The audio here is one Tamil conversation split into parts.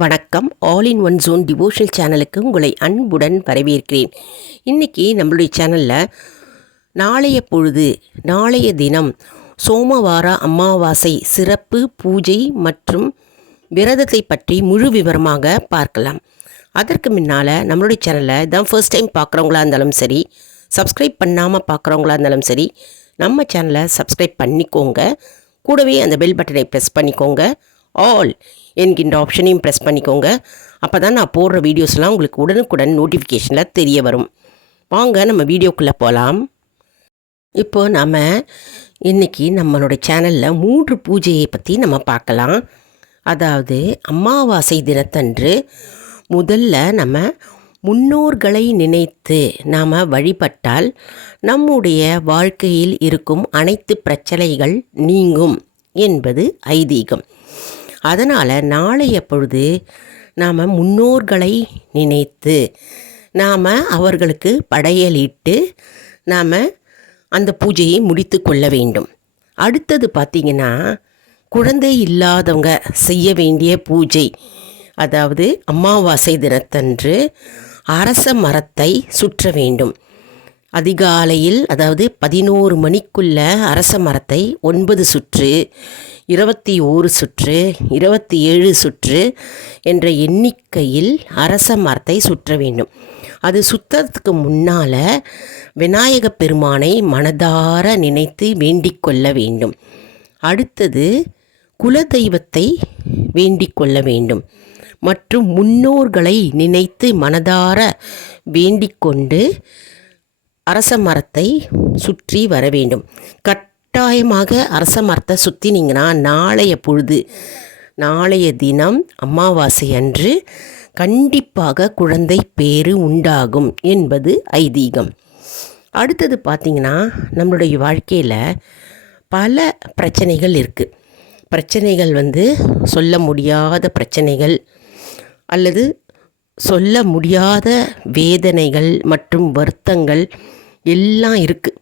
வணக்கம். All in one zone devotional சேனலுக்கு உங்களை அன்புடன் வரவேற்கிறேன். இன்றைக்கி நம்மளுடைய சேனலில் நாளைய பொழுது நாளைய தினம் சோமவார அமாவாசை சிறப்பு பூஜை மற்றும் விரதத்தை பற்றி முழு விவரமாக பார்க்கலாம். அதற்கு முன்னால் நம்மளுடைய சேனலை தான் ஃபர்ஸ்ட் டைம் பார்க்குறவங்களா இருந்தாலும் சரி சப்ஸ்கிரைப் பண்ணாமல் பார்க்குறவங்களா இருந்தாலும் சரி நம்ம சேனலை சப்ஸ்கிரைப் பண்ணிக்கோங்க. கூடவே அந்த பெல் பட்டனை ப்ரெஸ் பண்ணிக்கோங்க. ஆல் என்கின்ற ஆப்ஷனையும் ப்ரெஸ் பண்ணிக்கோங்க. அப்போ தான் நான் போடுற வீடியோஸ்லாம் உங்களுக்கு உடனுக்குடன் நோட்டிஃபிகேஷனில் தெரிய வரும். வாங்க நம்ம வீடியோக்குள்ளே போகலாம் இப்போ நம்ம இன்றைக்கி நம்மளோட சேனலில் மூன்று பூஜையை பற்றி நம்ம பார்க்கலாம். அதாவது அமாவாசை தினத்தன்று முதல்ல நம்ம முன்னோர்களை நினைத்து நாம் வழிபட்டால் நம்முடைய வாழ்க்கையில் இருக்கும் அனைத்து பிரச்சனைகள் நீங்கும் என்பது ஐதீகம். அதனால் நாளைய பொழுது நாம் முன்னோர்களை நினைத்து நாம் அவர்களுக்கு படையலிட்டு நாம் அந்த பூஜையை முடித்து கொள்ள வேண்டும். அடுத்தது பார்த்திங்கன்னா குழந்தை இல்லாதவங்க செய்ய வேண்டிய பூஜை. அதாவது அமாவாசை தினத்தன்று அரச மரத்தை சுற்ற வேண்டும். அதிகாலையில் அதாவது பதினோரு மணிக்குள்ள அரச மரத்தை ஒன்பது சுற்று இருபத்தி ஓரு சுற்று இருபத்தி ஏழு சுற்று என்ற எண்ணிக்கையில் அரச மரத்தை சுற்ற வேண்டும். அது சுத்தத்துக்கு முன்னால் விநாயக பெருமானை மனதார நினைத்து வேண்டிக் கொள்ள வேண்டும். அடுத்தது குலதெய்வத்தை வேண்டிக் கொள்ள வேண்டும். மற்றும் முன்னோர்களை நினைத்து மனதார வேண்டிக் கொண்டு அரச மரத்தை சுற்றி வர வேண்டும் கட்டாயமாக அரச மரத்தை சுற்றினீங்கன்னா நாளைய பொழுது நாளைய தினம் அமாவாசை அன்று கண்டிப்பாக குழந்தை பேரு உண்டாகும் என்பது ஐதீகம். அடுத்தது பார்த்திங்கன்னா நம்மளுடைய வாழ்க்கையில் பல பிரச்சனைகள் இருக்குது பிரச்சனைகள் வந்து சொல்ல முடியாத பிரச்சனைகள் அல்லது சொல்ல முடியாத வேதனைகள் மற்றும் வருத்தங்கள் எல்லாம் இருக்குது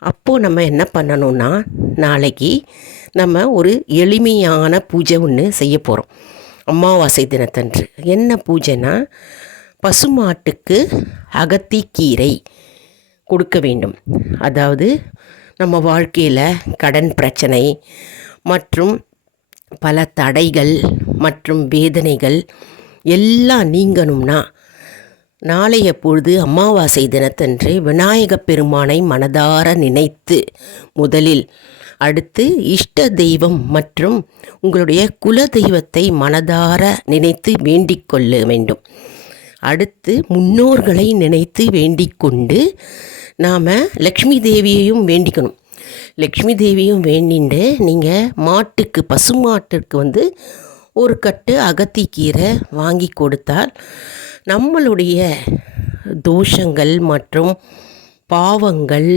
அப்போது நம்ம என்ன பண்ணணும்னா நாளைக்கு நம்ம ஒரு எளிமையான பூஜை ஒன்று செய்ய போகிறோம் அமாவாசை தினத்தன்று. என்ன பூஜைனா பசுமாட்டுக்கு அகத்திக்கீரை கொடுக்க வேண்டும். அதாவது நம்ம வாழ்க்கையில் கடன் பிரச்சனை மற்றும் பல தடைகள் மற்றும் வேதனைகள் எல்லாம் நீங்கணும்னா நாளைய பொழுது அமாவாசை தினத்தன்று விநாயகப் பெருமானை மனதார நினைத்து முதலில் அடுத்து இஷ்ட தெய்வம் மற்றும் உங்களுடைய குல தெய்வத்தை மனதார நினைத்து வேண்டிக் கொள்ள வேண்டும். அடுத்து முன்னோர்களை நினைத்து வேண்டிக் கொண்டு நாம் லக்ஷ்மி தேவியையும் வேண்டிக்கணும். லக்ஷ்மி தேவியும் வேண்டிண்டு நீங்கள் மாட்டுக்கு பசுமாட்டுக்கு வந்து ஒரு கட்டு அகத்திக்கீரை வாங்கி கொடுத்தால் நம்மளுடைய தோஷங்கள் மற்றும் பாவங்கள்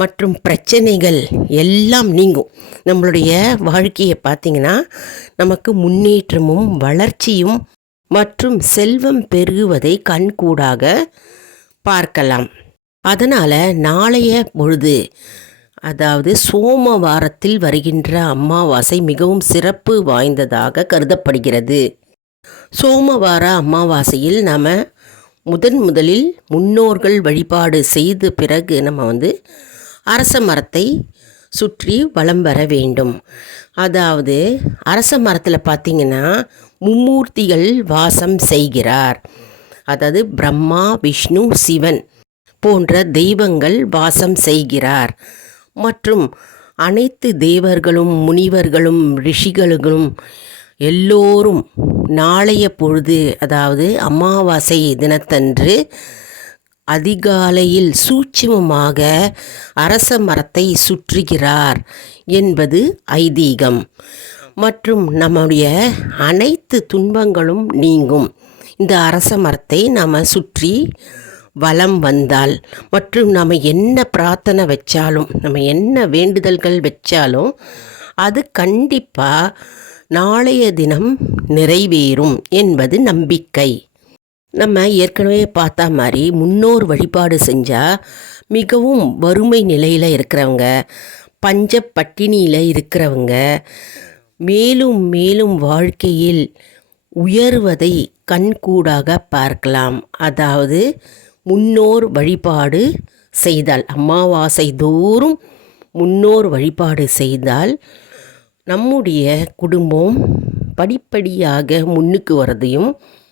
மற்றும் பிரச்சனைகள் எல்லாம் நீங்கும். நம்மளுடைய வாழ்க்கையை பார்த்திங்கன்னா நமக்கு முன்னேற்றமும் வளர்ச்சியும் மற்றும் செல்வம் பெருகுவதை கண்கூடாக பார்க்கலாம். அதனால் நாளைய பொழுது அதாவது சோமவாரத்தில் வருகின்ற அமாவாசை மிகவும் சிறப்பு வாய்ந்ததாக கருதப்படுகிறது. சோமவார அமாவாசையில் நாம் முதன் முதலில் முன்னோர்கள் வழிபாடு செய்த பிறகு நம்ம வந்து அரச மரத்தை சுற்றி வலம் வர வேண்டும். அதாவது அரச மரத்தில் பார்த்திங்கன்னா மும்மூர்த்திகள் வாசம் செய்கிறார். அதாவது பிரம்மா விஷ்ணு சிவன் போன்ற தெய்வங்கள் வாசம் செய்கிறார். மற்றும் அனைத்து தேவர்களும் முனிவர்களும் ரிஷிகளும் எல்லோரும் நாளைய பொழுது அதாவது அமாவாசை தினத்தன்று அதிகாலையில் சூட்சிமமாக அரச மரத்தை சுற்றுகிறார் என்பது ஐதீகம். மற்றும் நம்முடைய அனைத்து துன்பங்களும் நீங்கும். இந்த அரச மரத்தை நாம் சுற்றி வலம் வந்தால் மற்றும் நம்ம என்ன பிரார்த்தனை வச்சாலும் நம்ம என்ன வேண்டுதல்கள் வச்சாலும் அது கண்டிப்பாக நாளைய தினம் நிறைவேறும் என்பது நம்பிக்கை. நம்ம ஏற்கனவே பார்த்தா மாதிரி முன்னோர் வழிபாடு செஞ்சால் மிகவும் வறுமை நிலையில் இருக்கிறவங்க பஞ்ச பட்டினியில் இருக்கிறவங்க மேலும் மேலும் வாழ்க்கையில் உயர்வதை கண்கூடாக பார்க்கலாம். அதாவது முன்னோர் வழிபாடு செய்தால் அமாவாசை தோறும் முன்னோர் வழிபாடு செய்தால் நம்முடைய குடும்பம் படிப்படியாக முன்னுக்கு வரதையும்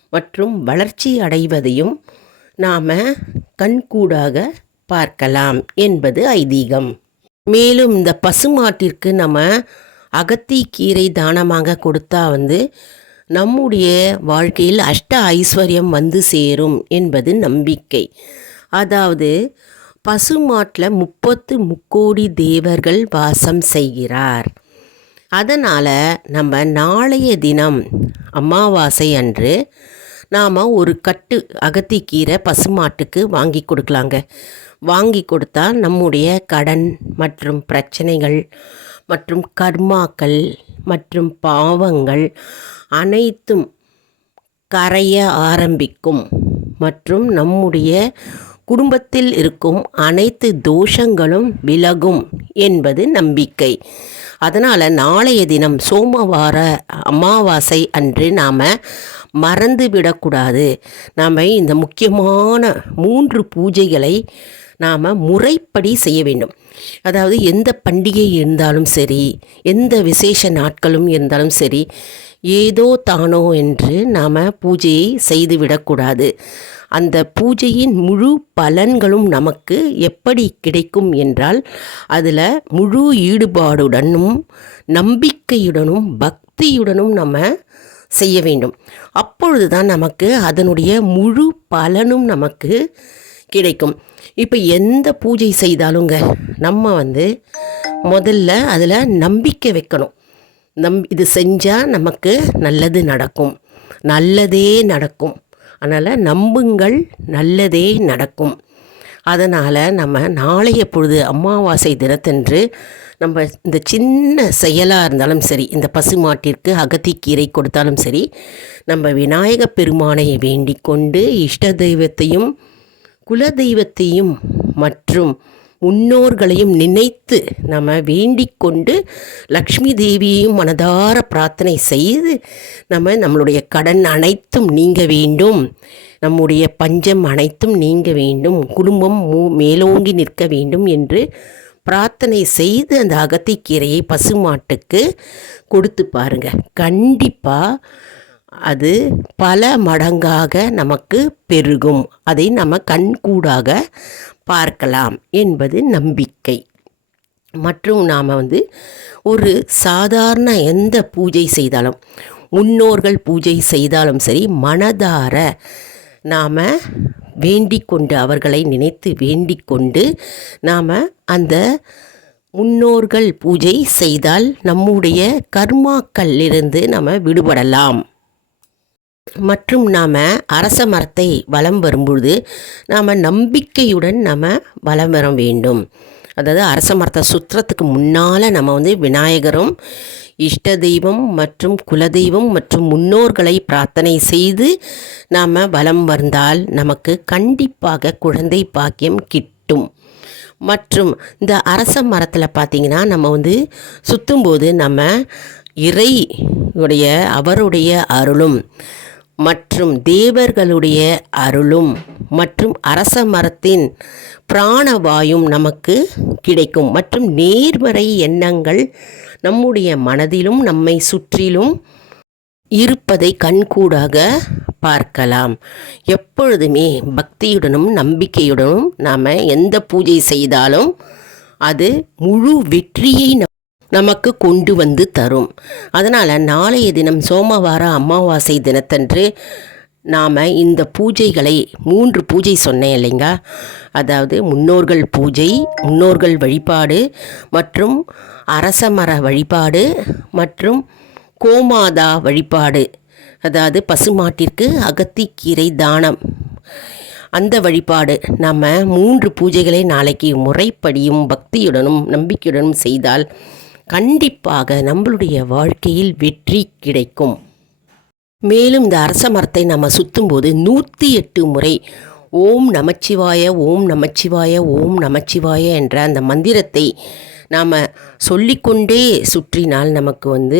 மற்றும் வளர்ச்சி அடைவதையும் நாம் கண்கூடாக பார்க்கலாம் என்பது ஐதீகம். மேலும் இந்த பசுமாட்டிற்கு நம்ம அகத்திக்கீரை தானமாக கொடுத்தா வந்து நம்முடைய வாழ்க்கையில் அஷ்ட ஐஸ்வர்யம் வந்து சேரும் என்பது நம்பிக்கை. அதாவது பசுமாட்டில் முப்பத்து முக்கோடி தேவர்கள் வாசம் செய்கிறார். அதனால் நம்ம நாளைய தினம் அமாவாசை அன்று நாம் ஒரு கட்டு அகத்திக்கீரை பசுமாட்டுக்கு வாங்கி கொடுக்கலாங்க. வாங்கி கொடுத்தா நம்முடைய கடன் மற்றும் பிரச்சனைகள் மற்றும் கர்மாக்கள் மற்றும் பாவங்கள் அனைத்தும் கரைய ஆரம்பிக்கும். மற்றும் நம்முடைய குடும்பத்தில் இருக்கும் அனைத்து தோஷங்களும் விலகும் என்பது நம்பிக்கை. அதனால் நாளைய தினம் சோமவார அமாவாசை அன்று நாம் மறந்து விடக்கூடாது நாம் இந்த முக்கியமான மூன்று பூஜைகளை நாம் முறைப்படி செய்ய வேண்டும். அதாவது எந்த பண்டிகை இருந்தாலும் சரி எந்த விசேஷ நாட்களும் இருந்தாலும் சரி ஏதோ தானோ என்று நாம் பூஜையை செய்துவிடக்கூடாது அந்த பூஜையின் முழு பலன்களும் நமக்கு எப்படி கிடைக்கும் என்றால் அதில் முழு ஈடுபாடுடனும் நம்பிக்கையுடனும் பக்தியுடனும் நம்ம செய்ய வேண்டும். அப்பொழுது தான் நமக்கு அதனுடைய முழு பலனும் நமக்கு கிடைக்கும். இப்போ எந்த பூஜை செய்தாலுங்க நம்ம வந்து முதல்ல அதில் நம்பிக்கை வைக்கணும். நம் இது செஞ்சால் நமக்கு நல்லது நடக்கும். நல்லதே நடக்கும். அதனால் நம்புங்கள் நல்லதே நடக்கும். அதனால் நம்ம நாளைய பொழுது அமாவாசை தினத்தன்று நம்ம இந்த சின்ன செயலாக இருந்தாலும் சரி இந்த பசுமாட்டிற்கு அகத்திக்கீரை கொடுத்தாலும் சரி நம்ம விநாயக பெருமானை வேண்டிக் கொண்டு இஷ்ட தெய்வத்தையும் குலதெய்வத்தையும் மற்றும் முன்னோர்களையும் நினைத்து நம்ம வேண்டிக் கொண்டு லக்ஷ்மி தேவியையும் மனதார பிரார்த்தனை செய்து நம்ம நம்மளுடைய கடன் அனைத்தும் நீங்க வேண்டும். நம்முடைய பஞ்சம் அனைத்தும் நீங்க வேண்டும். குடும்பம் மூ மேலோங்கி நிற்க வேண்டும் என்று பிரார்த்தனை செய்து அந்த அகத்திக்கீரையை பசுமாட்டுக்கு கொடுத்து பாருங்க. கண்டிப்பாக அது பல மடங்காக நமக்கு பெருகும். அதை நம்ம கண்கூடாக பார்க்கலாம் என்பது நம்பிக்கை. மற்றும் நாம் வந்து ஒரு சாதாரண எந்த பூஜை செய்தாலும் முன்னோர்கள் பூஜை செய்தாலும் சரி மனதார நாம் வேண்டிக் கொண்டு அவர்களை நினைத்து வேண்டிக் கொண்டு நாம் அந்த முன்னோர்கள் பூஜை செய்தால் நம்முடைய கர்மாக்களிலிருந்து நம்ம விடுபடலாம். மற்றும் நாம் அரச மரத்தை வலம் வரும்பொழுது நாம் நம்பிக்கையுடன் நம்ம வலம் வர வேண்டும். அதாவது அரச மரத்தை சுற்றுறதுக்கு முன்னால் நம்ம வந்து விநாயகரும் இஷ்ட தெய்வம் மற்றும் குலதெய்வம் மற்றும் முன்னோர்களை பிரார்த்தனை செய்து நாம் வலம் வந்தால் நமக்கு கண்டிப்பாக குழந்தை பாக்கியம் கிட்டும். மற்றும் இந்த அரச மரத்தில் பார்த்திங்கன்னா நம்ம வந்து சுற்றும்போது நம்ம இறை உடைய அவருடைய அருளும் மற்றும் தேவர்களுடைய அருளும் மற்றும் அரச மரத்தின் பிராணவாயும் நமக்கு கிடைக்கும். மற்றும் நேர்மறை எண்ணங்கள் நம்முடைய மனதிலும் நம்மை சுற்றிலும் இருப்பதை கண்கூடாக பார்க்கலாம். எப்பொழுதுமே பக்தியுடனும் நம்பிக்கையுடனும் நாம் எந்த பூஜை செய்தாலும் அது முழு வெற்றியை நமக்கு கொண்டு வந்து தரும். அதனால் நாளைய தினம் சோமவார அமாவாசை தினத்தன்று நாம் இந்த பூஜைகளை மூன்று பூஜை சொன்னேன் இல்லைங்க? அதாவது முன்னோர்கள் பூஜை முன்னோர்கள் வழிபாடு மற்றும் அரசமர வழிபாடு மற்றும் கோமாதா வழிபாடு. அதாவது பசுமாட்டிற்கு அகத்திக்கீரை தானம். அந்த வழிபாடு நம்ம மூன்று பூஜைகளை நாளைக்கு முறைப்படியும் பக்தியுடனும் நம்பிக்கையுடனும் செய்தால் கண்டிப்பாக நம்மளுடைய வாழ்க்கையில் வெற்றி கிடைக்கும். மேலும் இந்த அரச மரத்தை நம்ம சுற்றும்போது நூற்றி எட்டு முறை ஓம் நமச்சிவாய ஓம் நமச்சிவாய ஓம் நமச்சிவாய என்ற அந்த மந்திரத்தை நாம் சொல்லிக்கொண்டே சுற்றினால் நமக்கு வந்து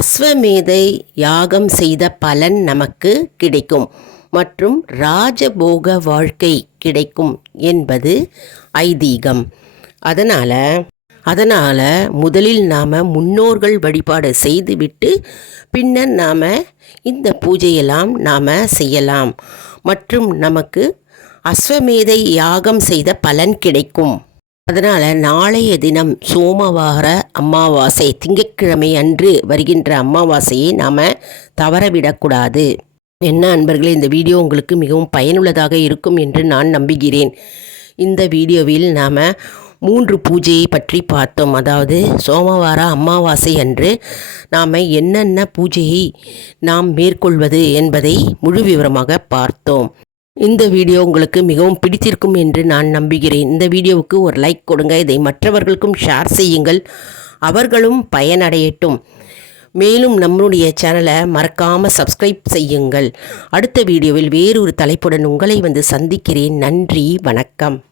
அஸ்வமேதை யாகம் செய்த பலன் நமக்கு கிடைக்கும். மற்றும் ராஜபோக வாழ்க்கை கிடைக்கும் என்பது ஐதீகம். அதனால் அதனால் முதலில் நாம் முன்னோர்கள் வழிபாடு செய்துவிட்டு பின்னர் நாம் இந்த பூஜையெல்லாம் நாம் செய்யலாம். மற்றும் நமக்கு அஸ்வமேதை யாகம் செய்த பலன் கிடைக்கும். அதனால் நாளைய தினம் சோமவார அமாவாசை திங்கட்கிழமை அன்று வருகின்ற அமாவாசையை நாம் தவறவிடக்கூடாது. என்ன அன்பர்களே இந்த வீடியோ உங்களுக்கு மிகவும் பயனுள்ளதாக இருக்கும் என்று நான் நம்புகிறேன். இந்த வீடியோவில் நாம் மூன்று பூஜையை பற்றி பார்த்தோம். அதாவது சோமவார அமாவாசை அன்று நாம் என்னென்ன பூஜையை நாம் மேற்கொள்வது என்பதை முழு விவரமாக பார்த்தோம். இந்த வீடியோ உங்களுக்கு மிகவும் பிடித்திருக்கும் என்று நான் நம்புகிறேன். இந்த வீடியோவுக்கு ஒரு லைக் கொடுங்க. இதை மற்றவர்களுக்கும் ஷேர் செய்யுங்கள். அவர்களும் பயனடையட்டும். மேலும் நம்மளுடைய சேனலை மறக்காமல் சப்ஸ்கிரைப் செய்யுங்கள். அடுத்த வீடியோவில் வேறொரு தலைப்புடன் உங்களை வந்து சந்திக்கிறேன். நன்றி வணக்கம்.